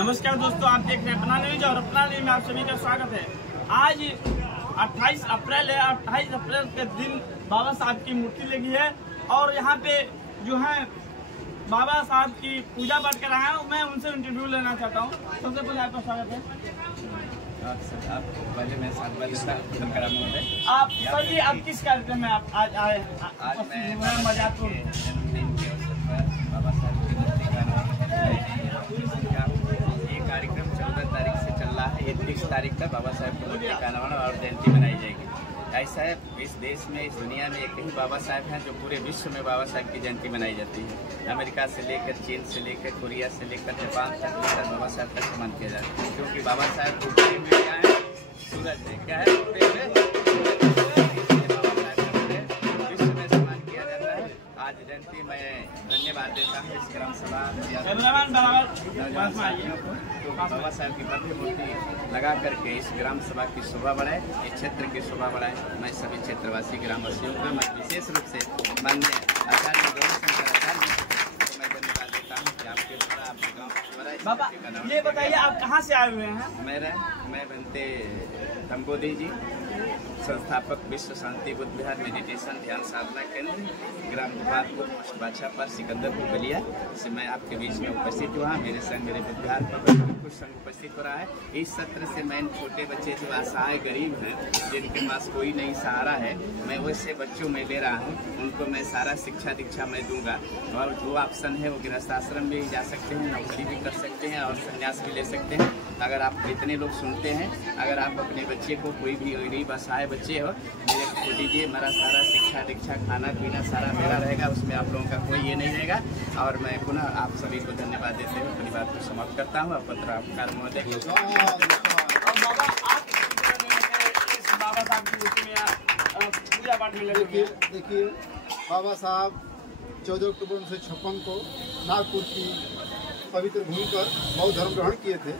नमस्कार दोस्तों, आप देख रहे हैं अपना न्यूज और अपना न्यूज में आप सभी का स्वागत है। आज 28 अप्रैल है। 28 अप्रैल के दिन बाबा साहब की मूर्ति लगी है और यहाँ पे जो है बाबा साहब की पूजा पाठ कर रहे हैं। मैं उनसे इंटरव्यू लेना चाहता हूँ। सबसे पहले आपका स्वागत है। पहले मैं आप सर जी, आप किस कार्यक्रम में आप आज आए? आज मैं मजाकपुर जन्मदिन के अवसर पर बाबा साहब की मूर्ति का ये कार्यक्रम 14 तारीख से चल रहा है। 31 तारीख तक बाबा साहब की मूर्ति का अनावरण और जयंती मनाई जाएगी। ऐसा है, इस देश में, इस दुनिया में एक ही बाबा साहब हैं जो पूरे विश्व में बाबा साहब की जयंती मनाई जाती है। अमेरिका से लेकर, चीन से लेकर, कोरिया से लेकर, जापान तक लेकर बाबा साहब का सम्मान किया जाता है, क्योंकि बाबा साहब पूरे में क्या है, सूरज है, क्या है, पूरे में बाबा साहब का पूरे विश्व में सम्मान किया जाता है। आज जयंती मैं धन्यवाद देता हूँ इस ग्राम सभा तो बाबा साहब की भव्य मूर्ति लगा करके इस ग्राम सभा की शोभा बढ़ाए, इस क्षेत्र की शोभा बढ़ाए। मैं सभी क्षेत्रवासी ग्रामवासियों का मैं विशेष रूप से माननीय आचार्य गौरीशंकर आचार्य को मैं धन्यवाद देता हूँ कि आपके द्वारा आपके गाँव। बाबा ये बताइए, आप कहाँ से आए हुए हैं? मैं बनते तंबोदी जी, संस्थापक विश्व शांति बुद्ध विहार मेडिटेशन ध्यान साधना केंद्र, ग्राम गोपालपुर, पोस्ट बाछा पर, सिकंदरपुर, बलिया से मैं आपके बीच में उपस्थित हुआ। मेरे संग मेरे बुद्ध विहार पर कुछ संग उपस्थित हो रहा है। इस सत्र से मैं छोटे बच्चे जो असहाय गरीब हैं, जिनके पास कोई नहीं सहारा है, मैं वैसे बच्चों में ले रहा हूँ। उनको मैं सारा शिक्षा दीक्षा मैं दूंगा और जो ऑप्शन है वो गृहस्थ आश्रम में भी जा सकते हैं, नौकरी भी कर सकते हैं और संन्यास भी ले सकते हैं। अगर आप इतने लोग सुनते हैं, अगर आप अपने बच्चे को, कोई भी गरीब असहाय बच्चे हो, मेरे को दीजिए। मेरा सारा शिक्षा दीक्षा खाना पीना सारा मेरा रहेगा, उसमें आप लोगों का कोई ये नहीं रहेगा। और मैं पुनः आप सभी को धन्यवाद देते हुए अपनी बात को समाप्त करता हूँ। पत्रकार महोदय, बाबा साहब की मूर्ति में पूजा पाठ में देखिए, बाबा साहब 14 अक्टूबर 1956 को नागपुर की पवित्र भूमि पर बौद्ध धर्म ग्रहण किए थे।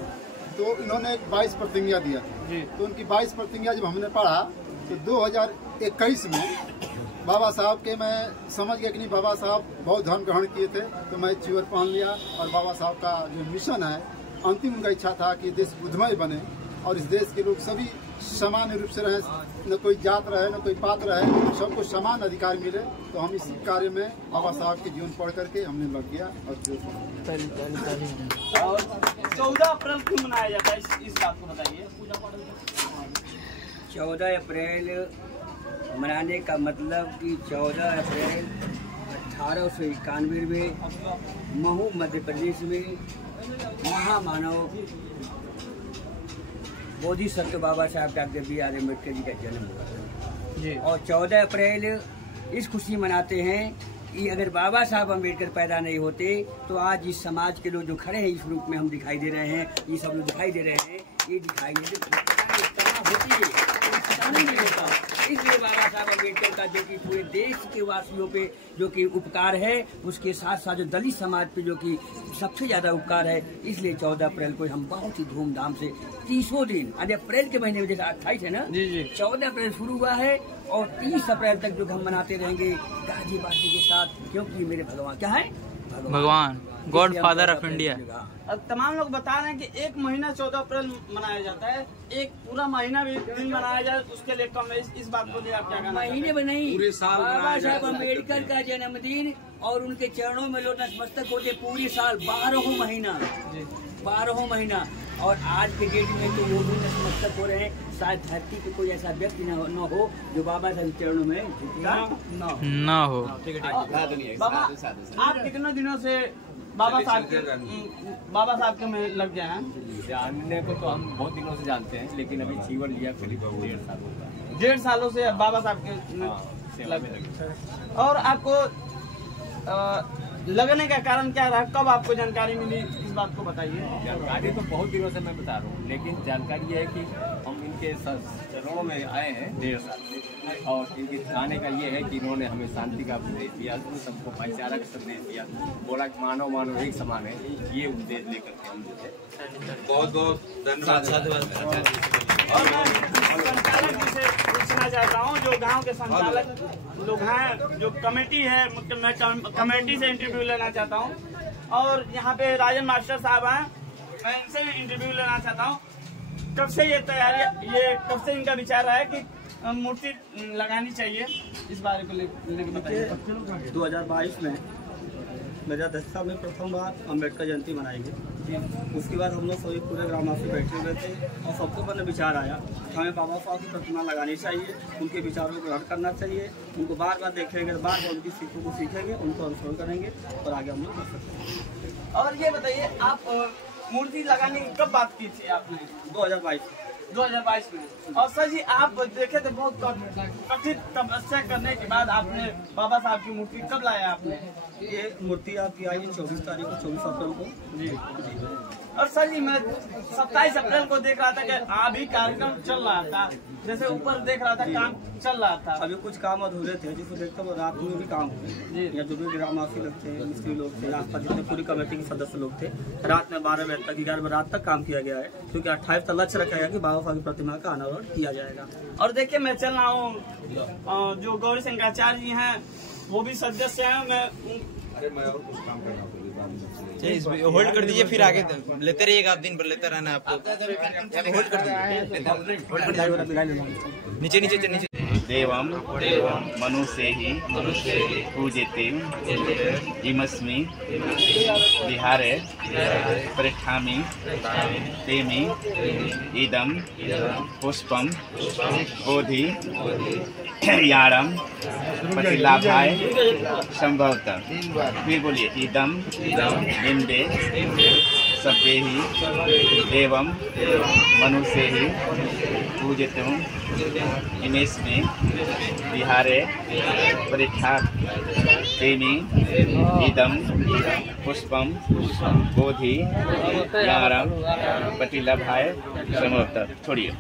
तो इन्होंने 22 प्रतिज्ञा दिया था। तो उनकी 22 प्रतिज्ञा जब हमने पढ़ा तो 2021 में बाबा साहब के मैं समझ गया कि नहीं, बाबा साहब बौद्ध धर्म ग्रहण किए थे। तो मैं चिवर पहन लिया और बाबा साहब का जो मिशन है, अंतिम उनका इच्छा था कि देश बुद्धमय बने और इस देश के लोग सभी समान रूप से रहे, न कोई जात रहे, न कोई पात्र रहे, सबको समान अधिकार मिले। तो हम इसी कार्य में बाबा साहब के जीवन पढ़ करके हमने लग गया। और 14 अप्रैल क्यों मनाया जाता है, इस बात को बताइए। 14 अप्रैल मनाने का मतलब कि 14 अप्रैल 1891 में महू मध्य प्रदेश में महामानव बोधिसत्व बाबा साहब डॉक्टर B.R. अम्बेडकर जी का जन्म हुआ। और 14 अप्रैल इस खुशी मनाते हैं कि अगर बाबा साहब अम्बेडकर पैदा नहीं होते तो आज इस समाज के लोग जो खड़े हैं इस रूप में हम दिखाई दे रहे हैं, ये सब लोग दिखाई दे रहे हैं, ये दिखाई दे होती है, नहीं होता। इसलिए बाबा साहब अम्बेडकर का जो कि पूरे देश के वासियों पे जो कि उपकार है, उसके साथ साथ जो दलित समाज पे जो कि सबसे ज्यादा उपकार है, इसलिए 14 अप्रैल को हम बहुत ही धूमधाम से 30 दिन, आज अप्रैल के महीने में जैसे 28 है ना, 14 अप्रैल शुरू हुआ है और 30 अप्रैल तक जो हम मनाते रहेंगे गाजी बाजी के साथ, क्योंकि मेरे भगवान क्या है, भगवान गॉड फादर ऑफ इंडिया। तमाम लोग बता रहे हैं कि एक महीना 14 अप्रैल मनाया जाता है, एक पूरा महीना भी दिन मनाया जाए उसके लिए कम है। इस बात को आप क्या कहना? महीने में नहीं, पूरे साल बाबा साहब अम्बेडकर का जन्मदिन और उनके चरणों में लोग नतमस्तक होते पूरे साल, 12 महीना। और आज के डेट में तो वो भी नतमस्तक हो रहे हैं। शायद धरती पे कोई ऐसा व्यक्ति न हो जो बाबा साहब चरणों में न हो। बाबा आप कितने दिनों से बाबा साहब के में लग गए हैं? जानने को तो हम बहुत दिनों से जानते हैं, लेकिन अभी जीवन लिया करीब 1.5 साल होता है। 1.5 सालों से बाबा साहब के लग। और आपको लगने का कारण क्या रहा, कब आपको जानकारी मिली, इस बात को बताइए। जानकारी तो बहुत दिनों से मैं बता रहा हूँ, लेकिन जानकारी ये है कि हम इनके चरणों में आए हैं 1.5 साल से, और इनके आने का ये है कि इन्होंने हमें शांति का उपदेश दिया, सबको भाईचारा का संदेश दिया, बोला कि मानव एक समान है, ये उपदेश लेकर के हम जो है बहुत बहुत धन्यवाद। और मैं संचालक जी से पूछना चाहता हूँ, जो गांव के संचालक लोग हैं, जो कमेटी है, मैं कमेटी से इंटरव्यू लेना चाहता हूँ। और यहाँ पे राजन मास्टर साहब हैं, मैं इनसे भी इंटरव्यू लेना चाहता हूँ। कब से ये तैयारी, ये कब से इनका विचार रहा है कि मूर्ति लगानी चाहिए, इस बारे को लेकर बताइए। 2022 में मेरा दस्ता में प्रथम बार अम्बेडकर जयंती मनाई गई। उसके बाद हम लोग सभी पूरे ग्रामवासी बैठे हुए थे और सबको मन विचार आया हमें बाबा साहब की प्रतिमा लगानी चाहिए, उनके विचारों को ग्रहण करना चाहिए, उनको बार बार देखेंगे, बार बार उनकी सीखों को सीखेंगे, उनको अनुसरण करेंगे और आगे हम लोग बढ़ सकते हैं। और ये बताइए, आप मूर्ति लगाने की कब बात की थी आपने? 2022 में। और सर जी, आप देखे थे बहुत कठिन तपस्या करने के बाद आपने बाबा साहब की मूर्ति कब लाया आपने? ये मूर्ति आपकी आई 24 तारीख को, 24 अप्रैल को। जी। और सर जी, मैं 27 अप्रैल को देख रहा था कि अभी कार्यक्रम चल रहा था, जैसे ऊपर देख रहा था काम चल रहा था। अभी कुछ काम अधूरे थे, जिसको देखते वो रात में भी काम हुए। या जो भी ग्रामवासी लोग थे, मिस्त्री लोग थे, आसपास जितने पूरी कमेटी के सदस्य लोग थे, रात में 12 बजे तक, 11 बजे रात तक काम किया गया है, क्योंकि 28 तक लक्ष्य रखा गया कि बाबा साहब की प्रतिमा का अनावरण किया जाएगा। और देखिए, मैं चल रहा हूँ, जो गौरी शंकराचार्य जी हैं वो भी सदस्य हैं। मैं और कुछ काम करना होल्ड कर दीजिए, फिर आगे लेते रहिएगा, आप दिन भर लेते रहना आपको। होल्ड कर दीजिए, नीचे नीचे नीचे। देवं मनुष्यैः पूज्यते इमस्मि विहारे पृच्छामि तेमि इदं पुष्पं बोधि यारं प्रतिलाभाय संभवतः। फिर बोलिए, इदं बिंदे सभ्यैः देवं मनुष्यैः पूज्यते इमेस्मि विहारे पृच्छामि इदं पुष्पं बोधि यारं प्रतिलाभाय संभवतः। छोड़िए,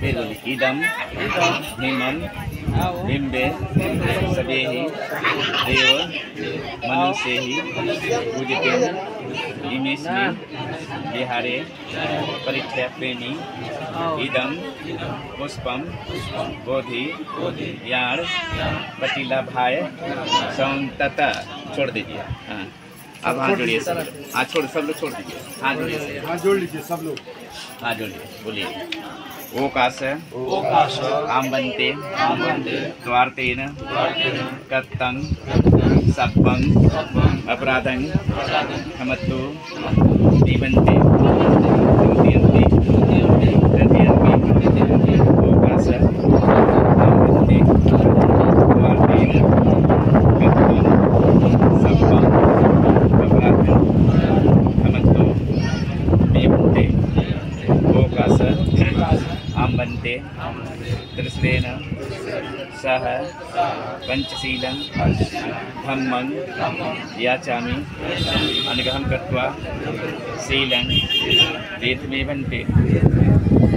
फिर बोलिए, इदं हिमं बिंबे सभ्यैः देव मनुष्यैः पूज्यते इमेस्मि विहारे पृच्छामि इदं पुष्पं बोधि यार प्रतिलाभाय संभवतः। छोड़ दीजिए, हाँ अब हाथ जोड़िए सब लोग, हाथ छोड़, सब लोग छोड़ दीजिए, हाथ जोड़िए, हाथ जोड़ लीजिए सब लोग, हाथ जोड़िए। बोलिए, ओकाश आम बनते द्वार्तेन कत्तं सप्पं अपराधं हमत्तु निबन्ते द्वितीयन्ति तृतीयन्ति ओकाश आम बनते द्वार्तेन कत्तं सप्पं अपराधं हमत्तु निबन्ते ओकाश आम बनते त्रिस्रेण सह पंचशीलं धम्मं याचामि अनुग्रहं कृत्वा शीलं वेदमे बनते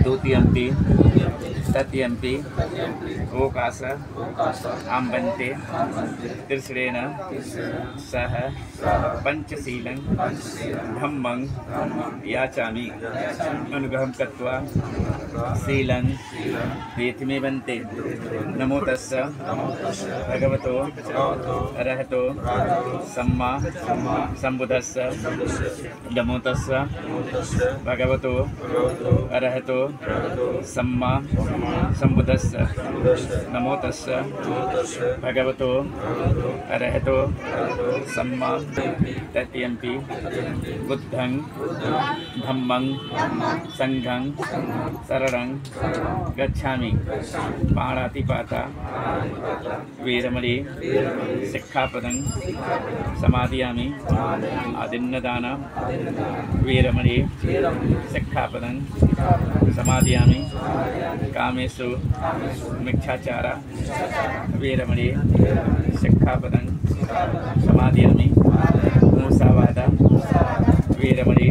द्वितीयम्पि तृतीयम्पि ओकाश आम बनते त्रिस्रेण सह पंचशीलं धम्मं याचामि अनुग्रहं कृत्वा शीलं वेदमे बनते। नमो तस्स भगवतो अरहतो सम्मा सम्बुद्धस्स। नमो तस्स भगवतो अरहतो सम्मा सम्बुद्धस्स। नमो तस्स भगवतो अरहतो सम्मा। तृतीयम्पि बुद्धं धम्मं संघं शरणं गच्छामि। पाणातिपाता वीरमणि शिक्षापदं समादयामि। आदिन्नदान वीरमणि शिक्षापदं समादयामि। कामेषु मिथ्याचार वीरमणि शिक्षापदं समादयामि। मूसावाद वीरमणि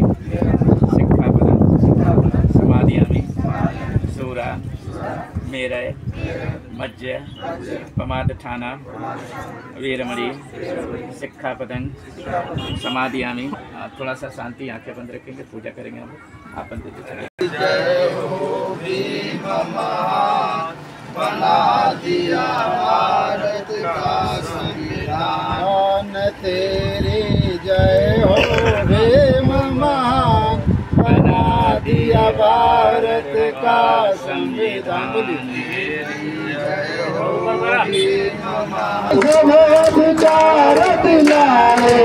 शिक्षापदं समादयामि। सूरा मेरय मज्ज प्रमादठाना वीरमणि शिक्षापदं समादयामि। थोड़ा सा शांति, आंखें बंद रखेंगे, पूजा करेंगे हम। आप बंद कीजिए। बना दिया भारत का संविधान, तेरी जय हो भीम महान। दिया भारत का संविधान। अधिकार दिलाए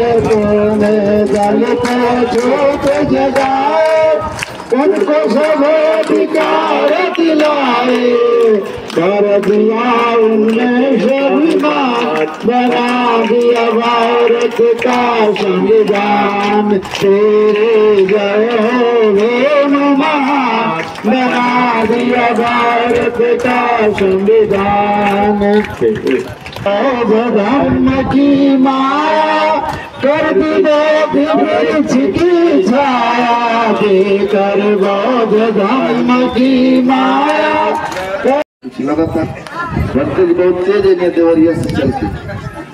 जल को झूठ जगाए, उनको सब अधिकार दिलाए, कर दिया उनने स्वाभिमान, बना दिया भारत का संविधान। तेरे जय हो महान, बना दिया भारत का संविधान। धर्म की माया कर दिया वृक्ष की छाया, देकर बौद्ध धर्म की माया। लगातार वोल्टेज बहुत तेज है देवरिया से चलती,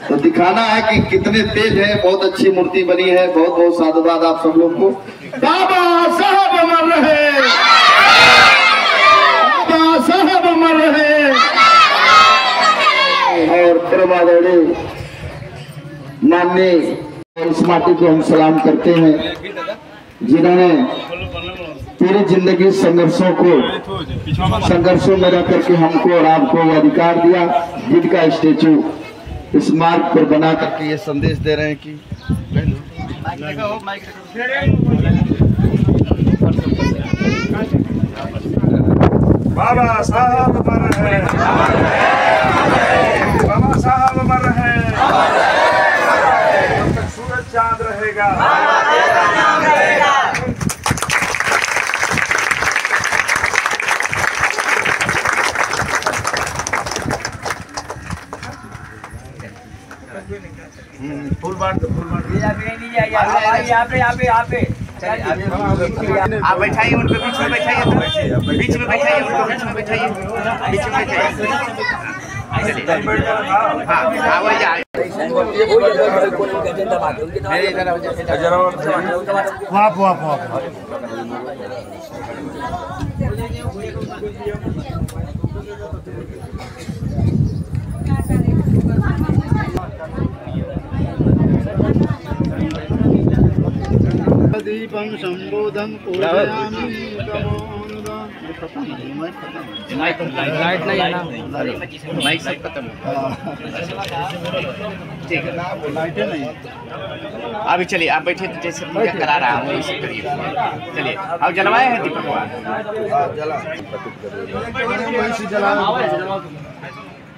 तो दिखाना है कि कितने तेज है। बहुत अच्छी मूर्ति बनी है। बहुत बहुत साधुवाद आप सब लोग को। बाबा साहब अमर रहे, बाबा साहब अमर रहे। और परमादरणीय माननीय इस माटी को हम सलाम करते हैं, जिन्होंने पूरी जिंदगी संघर्षों में रह करके हमको और आपको अधिकार दिया, जिनका स्टेचू इस मार्ग पर बना करके ये संदेश दे रहे हैं कि बाबा साहब अमर रहे, बाबा साहब अमर रहे, जब तक सूरज चांद रहेगा। फूल बांट दो, फूल बांट दो। आप बैठाइए उनको, बीच में बैठाइए, बीच में बैठाइए उनको, बीच में बैठाइए, बीच में बैठाइए। हाँ वही आए दीपं संबोधन लाइट नहीं है ना, माइक सब खत्म। ठीक है, लाइटें नहीं। अभी चलिए आप बैठे, तो जैसे पूजा करा रहा हूँ वैसे करिए। चलिए अब जलवाए हैं दीपक जला।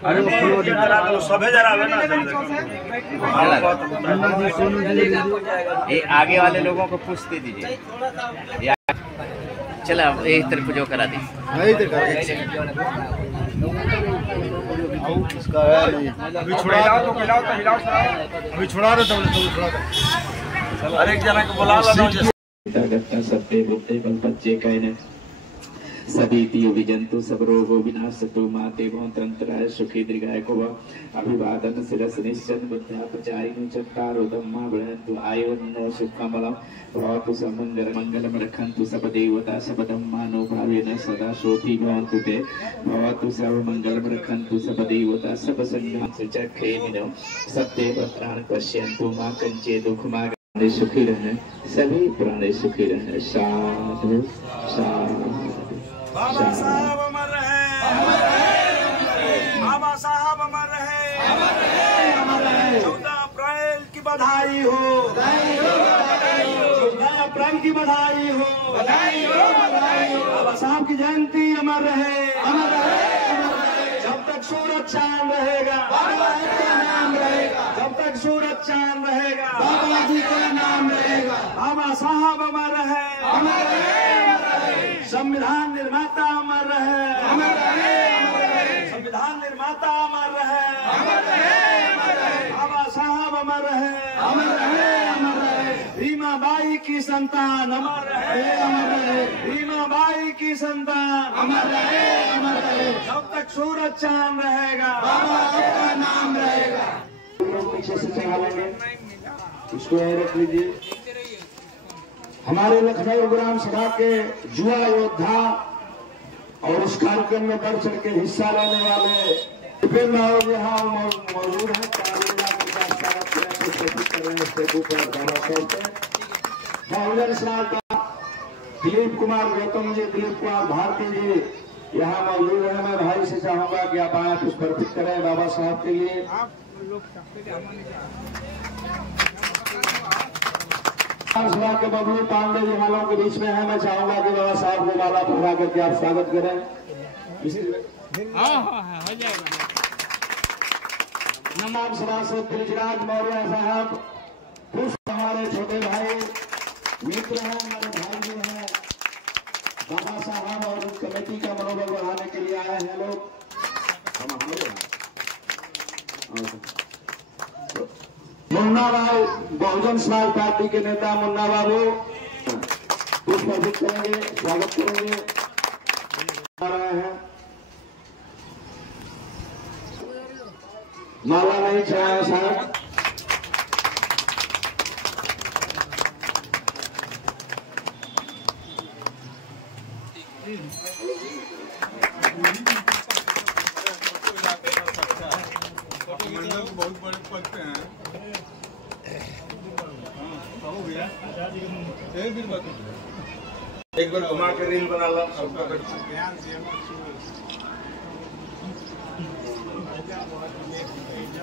अरे सभे जरा ना, ये आगे वाले लोगों को पूछते दीजिए। चला एक तरफ जो करा दी, अभी छुड़ा तो हिलाओ, अभी छुड़ा रहे तो हर एक जना को बुला लो। सभी भी जंतु सब रोगो विनाशतु माते भवंतराय सुखी दीर्घाय को अभिवादन शिरस निश्चन बुद्धा प्रचारिणु चत्तारो धम्मा बढ़न्तु आयुर्नो सुखमलम भवतु समंगल मंगलम रखन्तु सब देवता सब धम्मानो भावेन सदा शोभि भवन्तु ते भवतु सर्व मंगलम रखन्तु सब देवता सब संघान चखेमिनो सत्य पत्राण पश्यन्तु मा कंचे दुख मा सुखी रहे, सभी प्राणी सुखी रहे। साधु साधु। बाबा साहब अमर रहे, बाबा साहब अमर रहे। 14 अप्रैल की बधाई हो, 14 अप्रैल की बधाई हो। बाबा साहब की जयंती अमर रहे, जब तक सूरज चांद रहेगा, जब तक सूरज चांद रहेगा, बाबा जी का नाम रहेगा। बाबा साहब अमर रहे, संविधान निर्माता अमर रहे, संविधान निर्माता अमर रहे, बाबा साहब अमर रहे, भीमा बाई की संतान अमर रहे, भीमा बाई की संतान अमर रहे। जब तक सूरज चांद रहेगा, बाबा का नाम रहेगा। पीछे से चढ़ा लेंगे, इसको यहीं रख लीजिए। हमारे लखनऊ ग्राम सभा के युवा योद्धा और इस कार्यक्रम में बढ़ चढ़ के हिस्सा लेने वाले विभिन्न यहाँ मौजूद हैं। बहुजन समाज का दिलीप कुमार गौतम जी, दिलीप कुमार भारती जी यहाँ मौजूद है। मैं भाई से चाहूंगा कि आप आए पुष्प अर्पित करें बाबा साहब के लिए। के बबलू पांडे जी हालों के बीच में है। मैं चाहूंगा कि बाबा साहब को माला पकड़ा करके आप स्वागत करें। नमाम समाज से ब्रिजराज मौर्य साहब, पुष्प हमारे छोटे भाई मित्र हैं, हमारे भाई भी हैं। बाबा साहब और कमेटी का मनोबल बढ़ाने के लिए आए हैं लोग। मुन्ना भाई, बहुजन समाज पार्टी के नेता मुन्ना बाबू पुष्प अर्पित करेंगे, स्वागत करेंगे। आ रहे हैं, माला नहीं चढ़ाया साहब। बहुत बड़े पद पे हैं। एक बार घुमा के रील बना लो।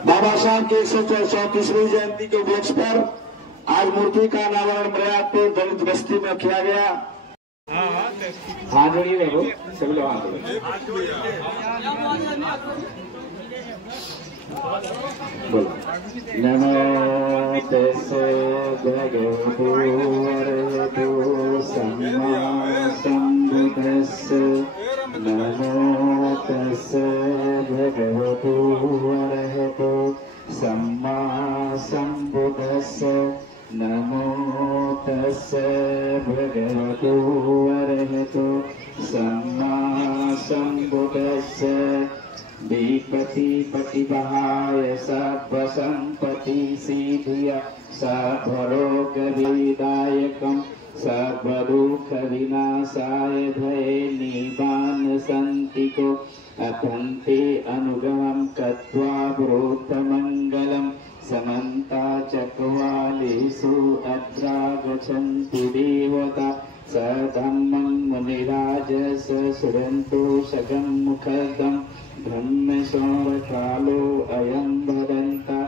बाबा साहब की 134वीं जयंती के उपलक्ष्य पर आज मूर्ति का अनावरण मर्यादपुर दलित बस्ती में किया गया। हाथ जोड़िए देखो सभी लोग हाथ जोड़िए। नमो तस्से भगवतो अरहतो सम्मा सम्बुद्धस्से। नमो तस्से भगवतो अरहतो सम्मा सम्बुद्धस्से। नमो तस्से भगवतो अरहतो सम्मा सम्बुद्धस्से। विपति प्रतिभाय सर्व संपत्ति सिद्धिया सर्वरोग विदायकम सर्वदुख विनाशाय भये निवान संतिको अथन्ते अनुगमं कृत्वा ब्रूत मंगलम। समन्ता चक्रवालेषु अत्रा गच्छन्ति देवता सधम्मं मुनिराजस सुरन्तो सगं मुखदम्। धम्मसंरकालो अयं भदन्ता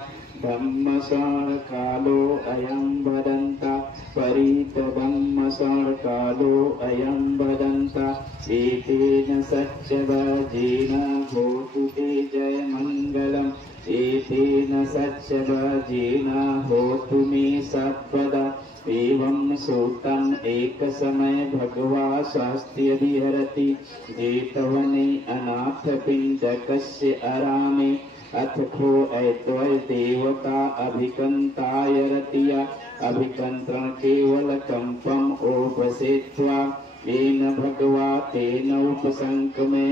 धम्मसंरकालो अयं भदन्ता परितब्रह्मसंरकालो अयं भदन्ता। एतेन सच्चवजेन होतु ते जय मंगलम्। एतेन सच्चवजेन होतु मे सर्वदा। एवं सूतम एक समय भगवा शास्त्रीय विहरति जेतवने अनाथ पिंडकस्य आरामे। अथ खो ऐत्वय देवता अभिकंताय रतिया अभिकंत्रण केवल कंपम उपसेत्वा। येन भगवा तेन उपसंक में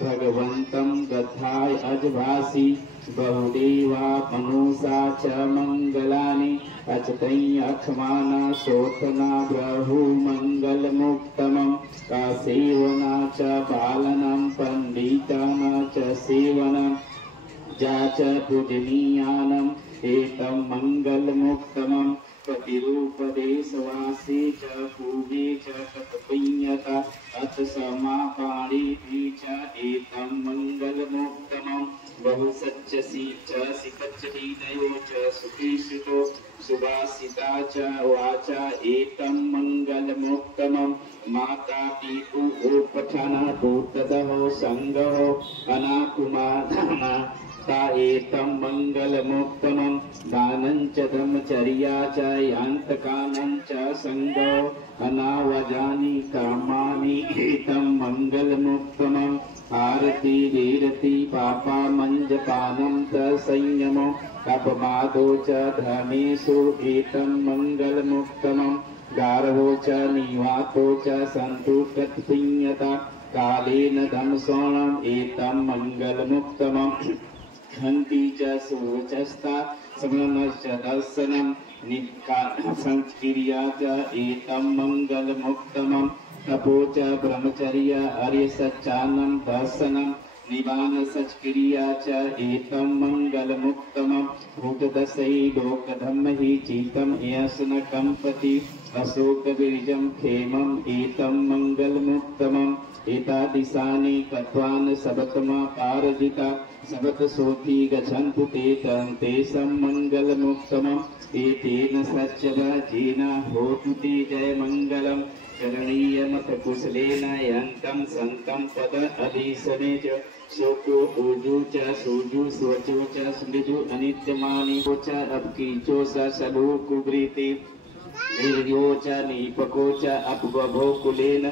भगवंतं गथाय अजभासी। बहुदेवा मनुषा च मंगलानि अचतय्यखमाना शोथना ब्रह्मु मंगलमुक्तमं। का सेवना च पालनं पंडिताना च सेवनं जा च पूजनीयानम् एतं मंगलमुक्तमं। प्रतिरूपदेशवासी च पूजे च तत्पुण्यता अथ समापाणि च एतं मंगलमुक्तमं। बहुसच्चसी च सिकच्चदीनयो च सुखीषितो सुभाषिता च वाचा एतं मंगलमुक्तमं। माता पितु उपठना भूतदहो संगहो अनाकुमाधाना ता एतं मंगलमुक्तमं। दानं च ब्रह्मचर्या च यान्तकानं च संगो अनावजानि कामानि एतं मंगलमुक्तमं। आरती वीरति पापा मंजपानं च संयमो अपमादो च धर्मेषु एतं मंगलमुक्तमं। गार्हो च निवातो च सन्तु तत्पुण्यता कालेन धमसोणम् एतं मंगलमुक्तमं। हन्ति च सुवचस्ता समनश्च दर्शनं नित्का संक्रिया च एतं मंगलमुक्तमं। तपो च ब्रह्मचर्य आर्य सच्चानं दर्शनं निवान सचक्रिया च एतम मंगल मुक्तम भूतदसई लोक धम्म ही चीतम यसन कंपति अशोक विरजम खेमम एतम मंगल मुक्तमम एतादिशानि कत्वान सबतमा पारजिता सबत सोति गच्छन्तु ते तं तेषं मंगल मुक्तमम एतेन सच्चवाचेन होतु ते जय मंगलम करणीयमत कुशलेन यन्तं संतं पद अधीशने च शोको ऊजु च सूजु स्वचो च स्मृजु अनित्यमानि च अपकीचो स सलो कुब्रीति वीर्यो च नीपको च अपगभो कुलेन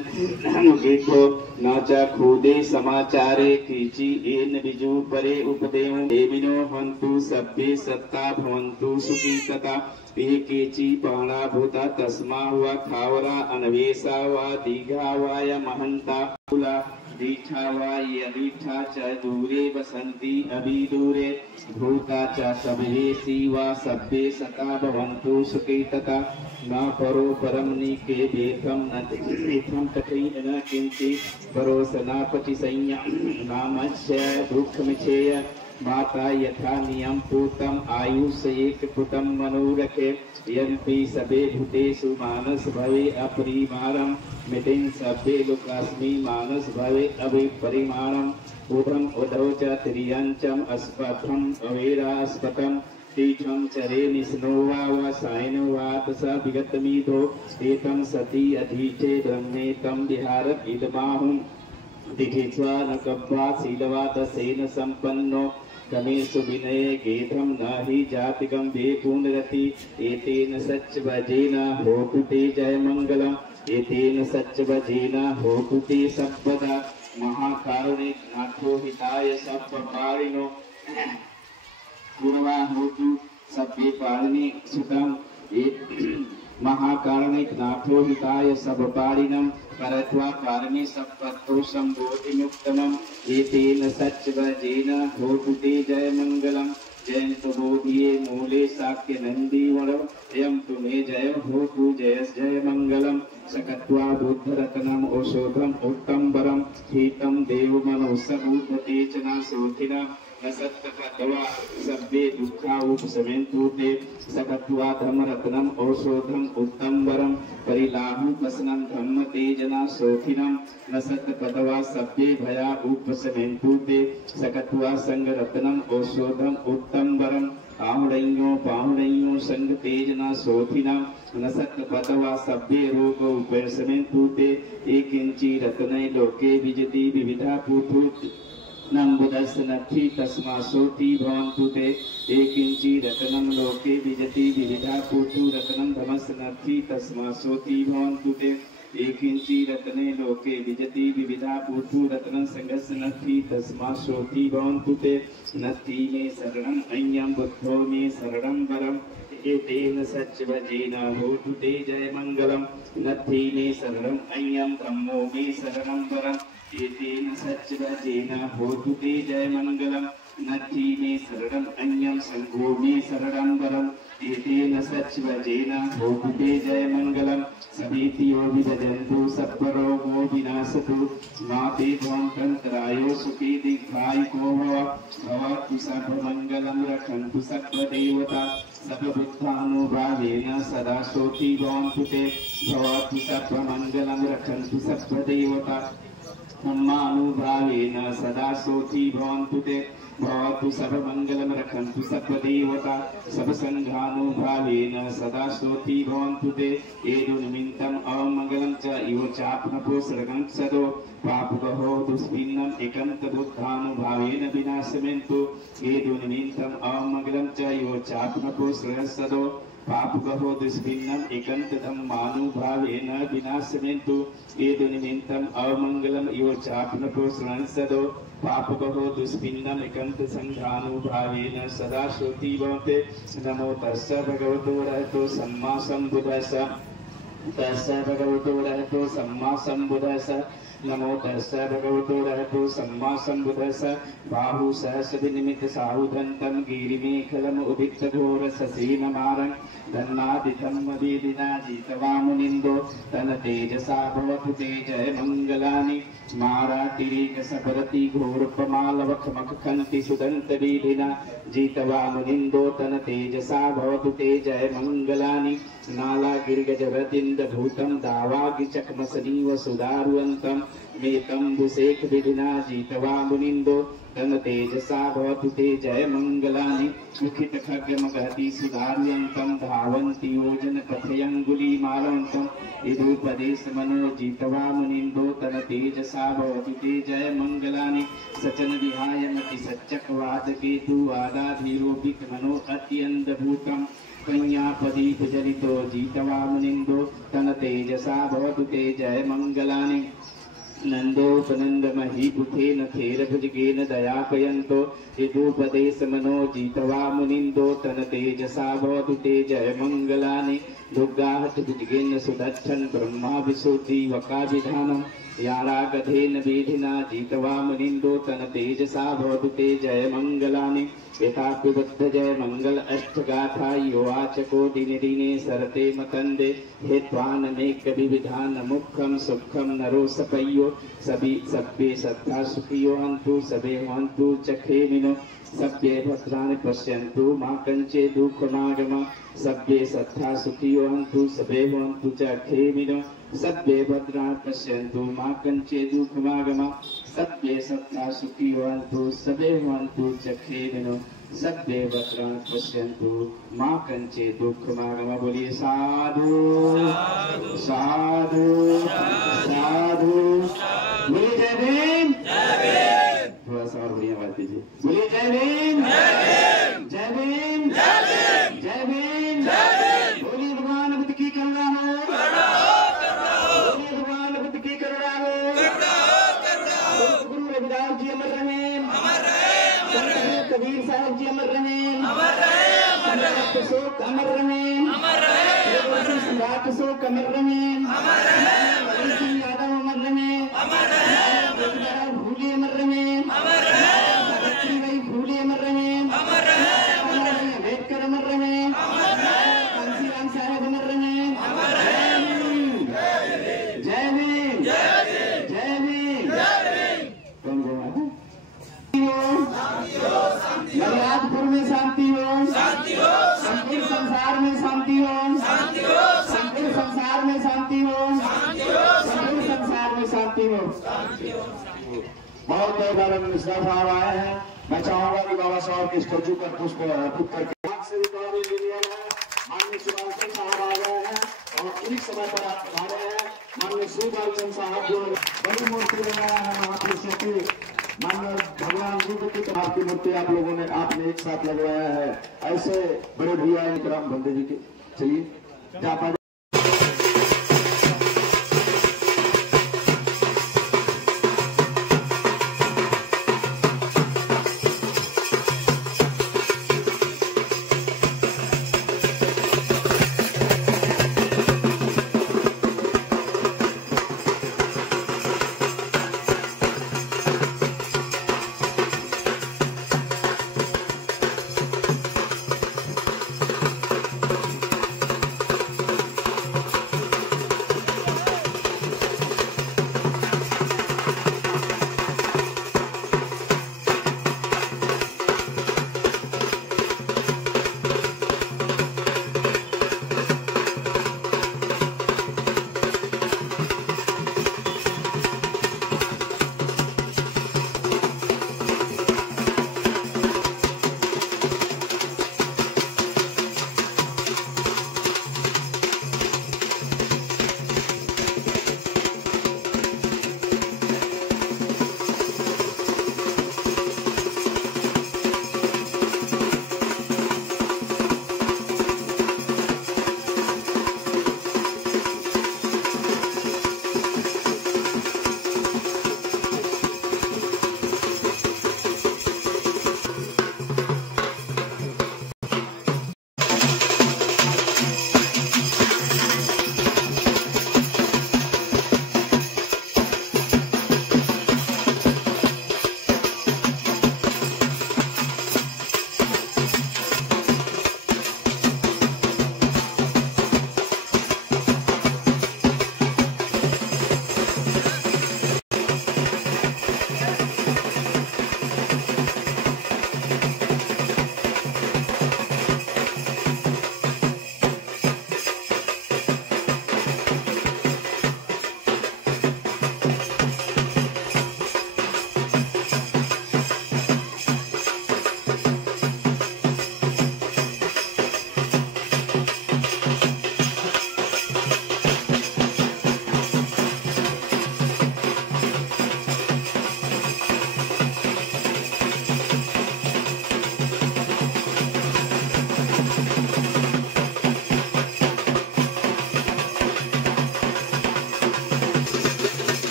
गीतो न च खूदे समाचारे कीचि एन बिजु परे उपदेव देविनो हन्तु सभ्ये सत्ता भवन्तु सुखी तथा केची पाणा भूता तस्मा हुआ खावरा अन्वेषा वा दीघा वा या महंता कुला दीठा वा यदीठा च दूरे बसंती अभी दूरे भूता च सभ्येसी वा सभ्ये सता भवन्तु सुखी तथा न परो परम नीके वेथम न तीर्थम तथै न किंचि परो सनापति संयम नामस्य दुःखमिच्छेय माता यथा नियम पूतम आयुष एक पुतम मनोरखे यन्ति सबे भूतेषु मानस भवे अपरिमाणम मितिं सबे लोकास्मि मानस भवे अविपरिमाणम ऊर्ध्वं उदौ च त्रियंचम अस्पथम अवेरास्पतम तीर्थं चरे निस्नो वा सायनो वा तसा विगतमीधो एतं सती अधीचे ब्रह्मे तं विहारत इदमाहुं दिखेत्वा न कब्बा शीलवा दसेन संपन्नो कमेषु विनये गेधं न हि जातिकं वे पुनरति एतेन सच्चवजेन होतु ते जय मंगलम एतेन सच्चवजेन होतु ते सर्वदा महाकारुणिक नाथो हिताय सर्वपारिणो गुणवा होतु सभ्ये पारिणी सुतम महाकारुणिक नाथो हिताय सर्वपारिणम परत्वा पारमी सप्पतो संबोधि मुक्तमम एतेन सच्चवजेन होतु ते जय मंगलम जयन्तु बोधिये मूले शाक्य नंदी वणम एयं तुमे जय होतु जय मंगलम सकत्वा बुद्धरत्नम औषधम उत्तमबरम हीतम देवमनोसबुद्धते च सोथिना नसत्तकत्वा सभ्ये दुःखा उपशमयन्तु ते सकत्वा धर्मरत्नम औषधम उत्तमबरम परिलाहु पसनं धम्म तेजना सोथिनं नसत्तकत्वा सभ्ये भया उपशमयन्तु ते सकत्वा संगरत्नम औषधम उत्तमबरम पाहुणयो संग तेजना सोथिना नसत्तकत्वा सभ्ये रोग उपशमयन्तु ते एकिंचि रत्नै लोके विजति विविधा पुथु नंबुदस नथि तस्मा सोति भवन्तु ते एकिंचि रत्नं लोके विजति विविधा पुथु रत्नं धमस नथि तस्मा सोति भवन्तु ते एकिंचि रत्ने लोके विजति विविधा पुथु रत्नं संगस नथि तस्मा सोति भवन्तु ते नथि मे शरणं अय्यं बुद्धो मे शरणं वरम् एतेन सच्चवजेन होतु ते जय मंगलम नथि मे शरणं अय्यं धम्मो मे शरणं वरम् एतेन सच्चवजेन होतु ते जय मंगलम नथि मे शरणं अन्यं संघो मे शरणं वरम् एतेन सच्चवजेन होतु ते जय मंगलम सभीतियो विभजन्तु सर्वरोगो विनाशतु माते भवन्तरायो सुखी दीर्घायुको भवतु सर्वमङ्गलं रक्षन्तु सर्वदेवता सर्वबुद्धानुभावेन सदा सोति भवन्तु ते भवतु सर्वमङ्गलं रक्षन्तु सर्वदेवता ब्रह्मानुभावेन सदा सोति भवन्तु ते भवतु सर्वमङ्गलं रक्षन्तु सर्वदेवता सर्वसङ्घानुभावेन सदा सोति भवन्तु ते एतन्निमित्तम् अमङ्गलं च इव चाप्नपो सर्गं सदो पापगहो दुष्पिन्नम् एकन्तबुद्धानुभावेन विनाशमेन्तु एतन्निमित्तम् अमङ्गलं च इव चाप्नपो सर्गं सदो पापगहो दुष्पिन्नम् एकन्तधम्मानुभावेन विनाशमेन्तु एतन्निमित्तम् अमङ्गलं इव चाप्नपो सर्गं सदो पापगहो दुष्पिन्नम् एकन्तसङ्घानुभावेन सदा सोति भवते नमो तस्स भगवतो अरहतो सम्मा सम्बुद्धस्स तस्स भगवतो अरहतो सम्मा सम्बुद्धस्स नमो तस्सै भगवतो रहतो सम्मा सम्बुद्धस्सै बाहु सहस विनिमित साहुधन्तं गिरिमेखलम् उदित घोर ससीनमारं धन्नादितं मदीदिना जीतवामुनिन्दो तन तेजसा भवतु तेजय मंगलानि मारातिरीक सबरति घोरपमालवखमख खन्ति सुदन्त वीधिना जीतवामुनिन्दो तन तेजसा भवतु तेजय मंगलानि नाला गिरिगजरतिन्द भूतं दावागिचकमसनीव सुदारुवन्तं मेतं बुसेख विधिना जीतवामुनिन्दो तन तेजसा भवतु तेजय मंगलानि मुखित खड्गमगहति सुदारुवन्तं धावन्ति योजन पथयङ्गुलीमालवन्तं इदुपदेश मनो जीतवामुनिन्दो तन तेजसा भवतु तेजय मंगलानि सचन विहाय मति सच्चकवाद केतु वादाधीरोपित मनो अत्यन्त भूतं कन्यापदीप जलितो जीतवामुनिन्दो तन तेजसा भवतु तेजय मंगलानि नंदोपनंद महीपुथेन थेरभुजगेन दयापयन्तो यदुपदेश मनो जीतवामुनिन्दो तन तेजसा भवतु तेजय मंगलानि दुर्गाहत भुजगेन सुदच्छन् ब्रह्मा विशुद्धि वकाभिधानं यारागधेन वेधिना जीतवामुनिन्दो तन तेजसा भवतु तेजय मंगलानि यथापिबद्ध जय मंगल अष्टगाथा योवाचको दिने दिने सरते मतंदे हेत्वानमेक विविधान मुखम सुखम नरो सपय्यो सभी सभ्ये सत्ता सुखियो हन्तु सबे हन्तु चखेमिनो सभ्ये भद्राणि पश्यन्तु मा कंचे दुःखमागम सभ्ये सत्ता सुखियो हन्तु सबे हन्तु चखेमिनो सभ्ये भद्राणि पश्यन्तु मा कंचे दुःखमागम सभ्ये सत्ता सुखियो हन्तु सबे हन्तु चखेमिनो सभ्ये भद्राणि पश्यन्तु मा कंचे दुःखमागम। बोलिए साधु साधु साधु। बोलिए जय भीम। थोड़ा सा और बढ़िया बात कीजिए। बोलिए जय भीम जय भीम जय भीम। बोलिए भगवान बुद्ध की करुणा हो। बोलिए भगवान बुद्ध की करुणा हो। गुरु रविदास जी अमर रहे। कबीर साहब जी अमर रहे। अशोक अमर रहे। सम्राट अशोक अमर रहे। यादव अमर रहे। भूले अमर रहे। भूले अमर रहे। अम्बेडकर अमर रहे। कांसीराम साहब अमर रहे। जय भीम जय भीम। कौन बोला? नवराजपुर में शांति हो। संपूर्ण संसार में शांति हो। संपूर्ण संसार में शांति हो। संपूर्ण संसार में शांति हो। बहुत देर बाद मिश्रा साहब आए हैं। मैं चाहूंगा कि बाबा साहब के स्टेचू पर पुष्प अर्पित करके माननीय शिवांकर साहब आ गए हैं और ठीक समय पर आप आ रहे हैं। माननीय श्री बालचंद साहब जो बड़ी मूर्ति लगाया है महापुरुषों की, माननीय भगवान बुद्ध की आपकी मूर्ति आप लोगों ने आपने एक साथ लगवाया है। ऐसे बड़े भैया राम बंदे जी के चलिए